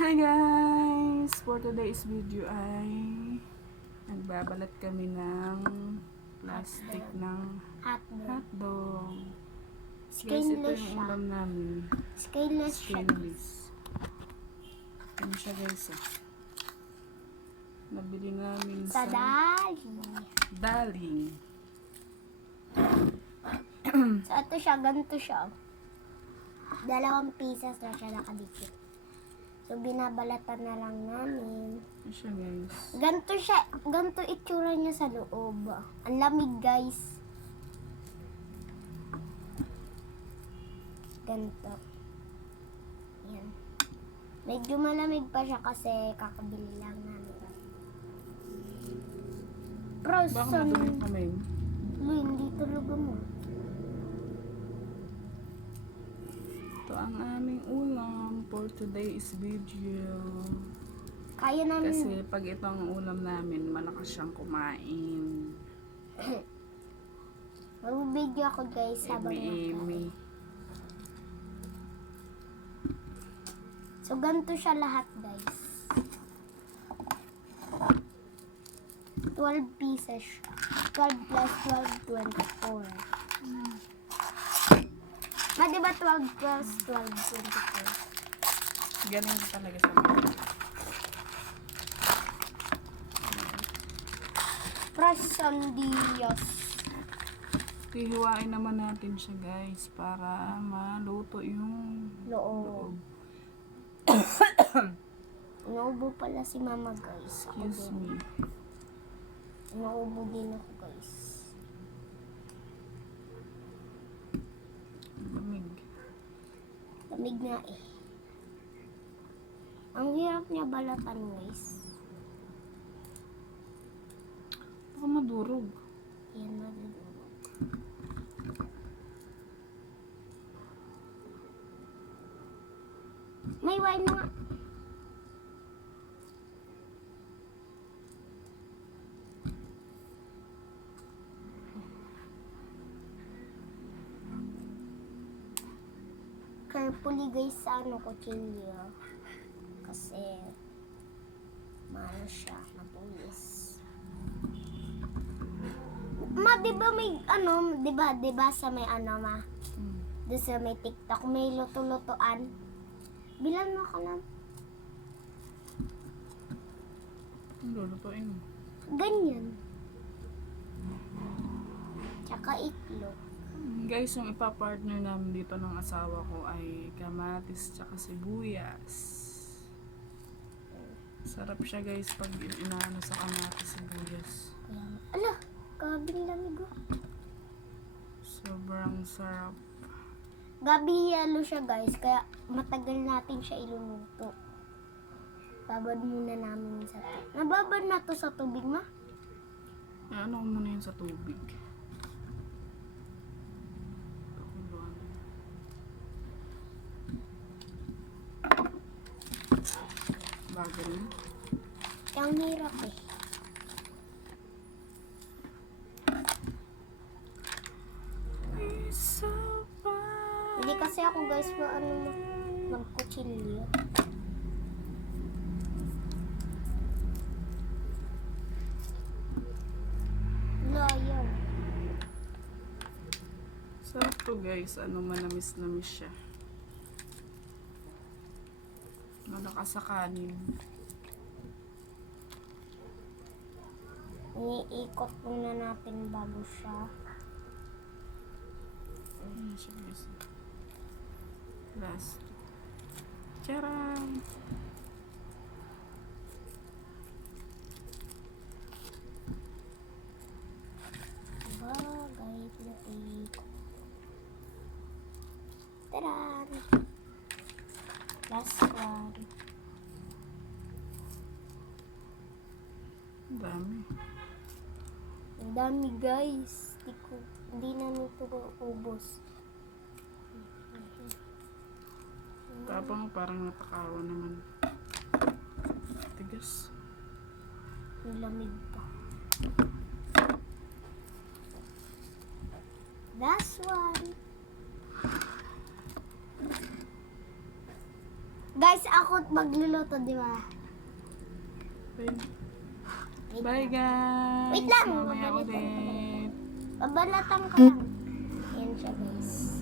Hi guys! For today's video ay nagbabalat kami ng plastic ng Hotdog. hotdog. Guys, ito Skinless yung siya. ulam namin. Skinless siya. Skinless. Ano siya guys Nabili namin Sa Dali. Daling. So, ito siya. Ganito siya. 2 pieces na siya nakadikit. So, binabalatan na lang namin. Ano siya guys? Ganito siya. Ganito itsura niya sa loob. Ang lamig, guys. Ganito. Yan. Medyo malamig pa siya kasi kakabili lang namin. Baka Frozen. madumi kamay mo. Hindi talaga mo. Ito ang aming ulam for today's video. Kaya namin. Kasi pag ito ang ulam namin, malakas siyang kumain. Mag-video ako guys habang Emi. So, ganito siya lahat guys. 12 pieces siya. 12 plus 12, 24. Diba 12 plus 12, 24? Galing talaga sa mga. Prasandiyos. Hihiwain naman natin siya guys para maluto yung Loob. Inuubo pala si mama guys. Ako Excuse din. me. Inuubo din ako guys. Lamig. Lamig nga eh. Ang hirap niya balatan guys. Baka madurog. Yan madudurog. May wine na nga. Carefully guys sa kutsilyo. Kasi maano siya, matulis. Ma, di ba may di ba sa may ma? Doon sa may TikTok, may luto-lutoan. Bilan mo ka lang. Ang lulutuin mo. Ganyan. Tsaka itlog. Guys, yung ipapartner namin dito ng asawa ko ay kamatis tsaka sibuyas. Sarap siya guys pag inaano sa kamatis sibuyas. Ayan. Ala, gabing lamig oh. Sobrang sarap. Gabi yellow siya guys, kaya matagal natin siya iluluto. Babad muna namin sa tubig. Nababad na to sa tubig ma? Ay, ano ko muna yun sa tubig. Pakuluan. Bagal na. Ang hirap eh. Hindi kasi ako guys magkutsilyo. Layan. Sarap to guys. Manamis-namis siya. Malakas sa kanin. Iniikot muna natin bago siya. Ayan siya guys. Last. Charan! Bagay, pinatikot. Taran! Last one. Ang dami. Ang dami guys. Hindi namin ito ubos. Tapang parang natakawa naman. Tigas. Ang lamig pa. Last one. guys, ako magluluto, di ba? Bye guys! Wait lang, Mamaya babalatan ko ulit. Babalatan ka lang. Ayan siya guys.